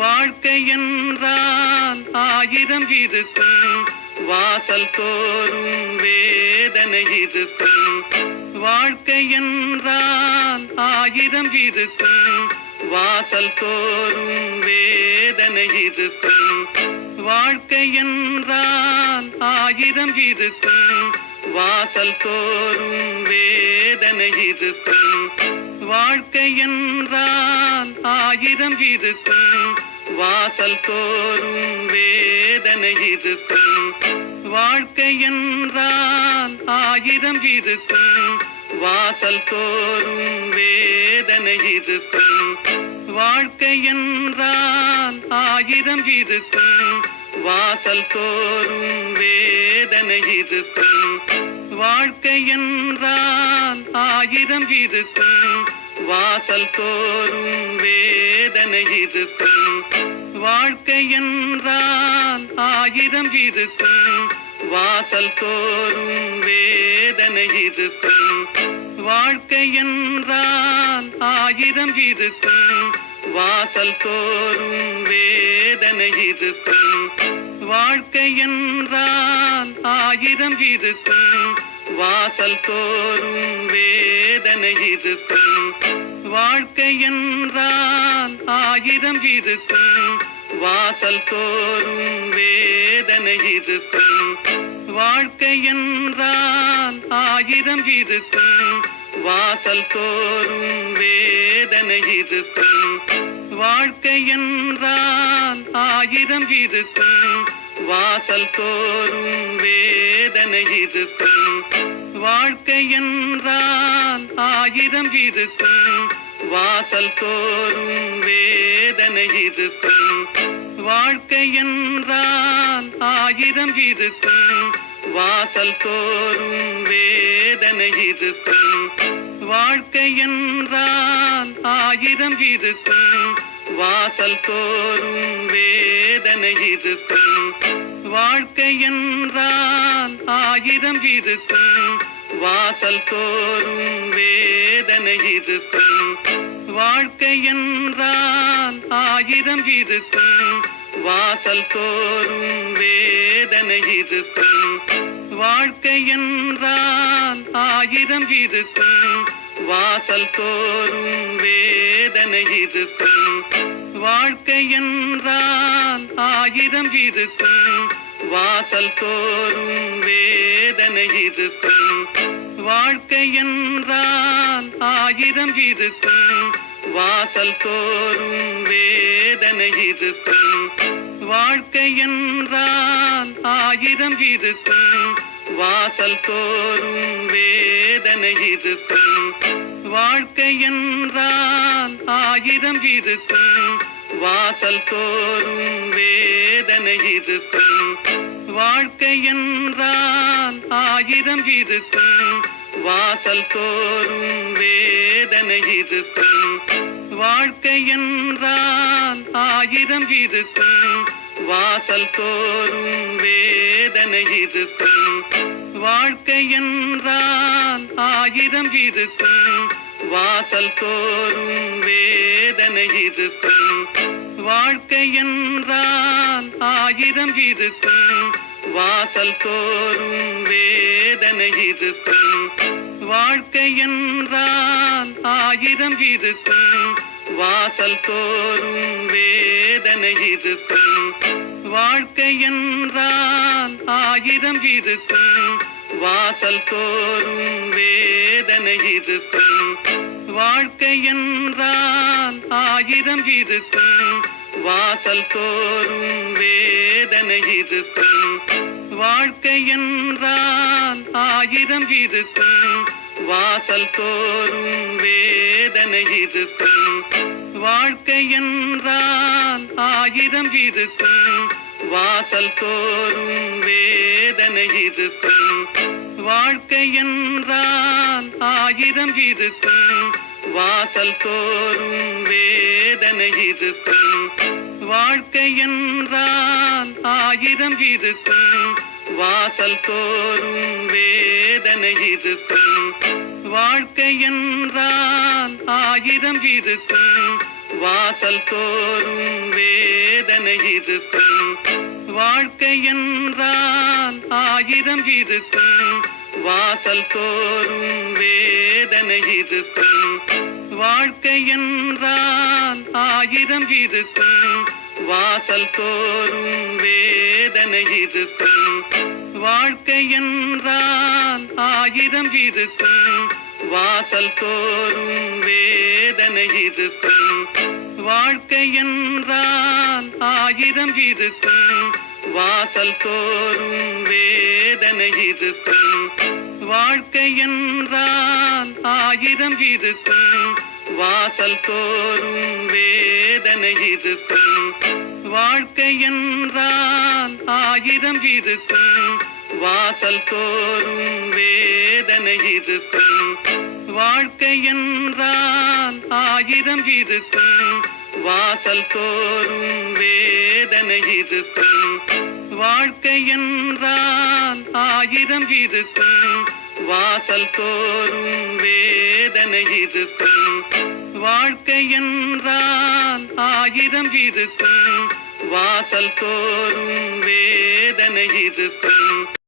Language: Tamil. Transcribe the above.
வாழ்க்கை என்றால் ஆயிரம் இருக்கும், வாசல் தோறும் வேதனை இருக்கும். வாழ்க்கை என்றால் ஆயிரம் இருக்கும், வாசல் தோறும் வேதனை இருக்கும். வாழ்க்கை என்றால் ஆயிரம் இருக்கும், வாசல் தோறும் வேதனை இருக்கும். வாழ்க்கை என்றால் ஆயிரம் இருக்கும், வாசல் தோறும் வேதனை இருக்கும். வாழ்க்கை என்றால் ஆயிரம் இருக்கும், வாசல் தோறும் வேதனை இருக்கும். வாழ்க்கை என்றால் ஆயிரம் இருக்கும், வாசல் தோறும் வேதனை இருக்கும். வாழ்க்கை என்றால் ஆயிரம் இருக்கும், வாசல் தோறும் வேதனை இருக்கும். வாழ்க்கை என்றால் ஆயிரம் இருக்கும், வாசல் தோறும் வேதனை இருக்கும். வாழ்க்கை என்றால் ஆயிரம் இருக்கும், வாசல் தோறும் வேதனை இருக்கும். வாழ்க்கை என்றால் ஆயிரம் இருக்கும், வாசல் தோறும் வேதனை இருக்கும். வாழ்க்கை என்றால் ஆயிரம் இருக்கும், வாசல் தோறும் வேதனை இருக்கும். வாழ்க்கை என்றால் ஆயிரம் இருக்கும், வாசல் தோறும் வேதனை இருக்கும். வாழ்க்கை என்றால் ஆயிரம் இருக்கும், வாசல் தோறும் வேதனை இருக்கும். வாழ்க்கை என்றால் ஆயிரம் இருக்கும், வாசல் தோறும் வேதனை இருக்கும். வாழ்க்கை என்றால் ஆயிரம் இருக்கும், வாசல் தோறும் வேதனை இருக்கும். வாழ்க்கை என்றால் ஆயிரம் இருக்கும், வாசல் தோறும் வேதனை இருக்கும். வாழ்க்கை என்றால் ஆயிரம் இருக்கும், வாசல் தோறும் வேதனை இருக்கும். வாழ்க்கை என்றால் ஆயிரம் இருக்கும், வாசல் தோறும் வேதனை இருக்கும். வாழ்க்கை என்றால் ஆயிரம் இருக்கும், வாசல் தோறும் வேதனை இருக்கும். வாழ்க்கை என்றால் ஆயிரம் இருக்கும், வாசல் தோறும் வேதனை இருக்கும். வாழ்க்கை என்றால் ஆயிரம் இருக்கும், வாசல் தோறும் வேதனை இருக்கும். வாழ்க்கை என்றால் ஆயிரம் இருக்கும், வாசல் தோறும் வேதனை இருக்கும். வாழ்க்கை என்றால் ஆயிரம் இருக்கும், வாசல் தோறும் வேதனை இருக்கும். வாழ்க்கை என்றால் ஆயிரம் இருக்கும், வாசல் தோறும் வேதனை இருக்கும். வாழ்க்கை என்றால் ஆயிரம் இருக்கும், வாசல் தோறும் வேதனை இருக்கும். வாழ்க்கை என்றால் ஆயிரம் இருக்கும், வாசல் தோறும் வேதனை இருக்கும். வாழ்க்கை என்றால் ஆயிரம் இருக்கும், வாசல் தோறும் வேதனை இருக்கும். வாழ்க்கை என்றால் ஆயிரம் இருக்கும், வாசல் தோறும் வேதனை இருக்கும். வாழ்க்கை என்றால் ஆயிரம் இருக்கும், வாசல் தோறும் வேதனை இருக்கும். வாழ்க்கை என்றால் ஆயிரம் இருக்கும், வாசல் தோறும் வேதனை இருக்கும். வாழ்க்கை என்றால் ஆயிரம் இருக்கும், வாசல் தோறும் வேதனை இருக்கும். வாழ்க்கை என்றால் ஆயிரம் இருக்கும், வாசல் தோறும் வேதனை இருக்கும். வாழ்க்கை என்றால் ஆயிரம் இருக்கும், வாசல் தோறும் வேதனை இருக்கும். வாழ்க்கை என்றால் ஆயிரம் இருக்கும், வாசல் தோறும் வேதனை இருக்கும். வாழ்க்கை என்றால் ஆயிரம் இருக்கும், வாசல் தோறும் வேதனை இருக்கும். வாழ்க்கை என்றால் ஆயிரம் இருக்கும், வாசல் தோறும் வேதனை இருக்கும். வாழ்க்கை என்றால் ஆயிரம் இருக்கும், வாசல் தோறும் வேதனை இருக்கும். வாழ்க்கை என்றால் ஆயிரம் இருக்கும், வாசல் தோறும் வேதனை இருக்கும். வாழ்க்கை என்றால் ஆயிரம் இருக்கும், வாசல் தோறும் வேதனை இருக்கும். வாழ்க்கை என்றால் ஆயிரம் இருக்கும், வாசல் தோறும் வேதனை இருக்கும். வாழ்க்கை என்றால் ஆயிரம் இருக்கும், வாசல் தோறும் வேதனை இருக்கும். வாழ்க்கை என்றால் ஆயிரம் இருக்கும், வாசல் தோறும் வேதனை இருக்கும். வாழ்க்கை என்றால் ஆயிரம் இருக்கும், வாசல் தோறும் வேதனை இருக்கும். வாழ்க்கை என்றால் ஆயிரம் இருக்கும், வாசல் தோறும் வேதனை இருக்கும்.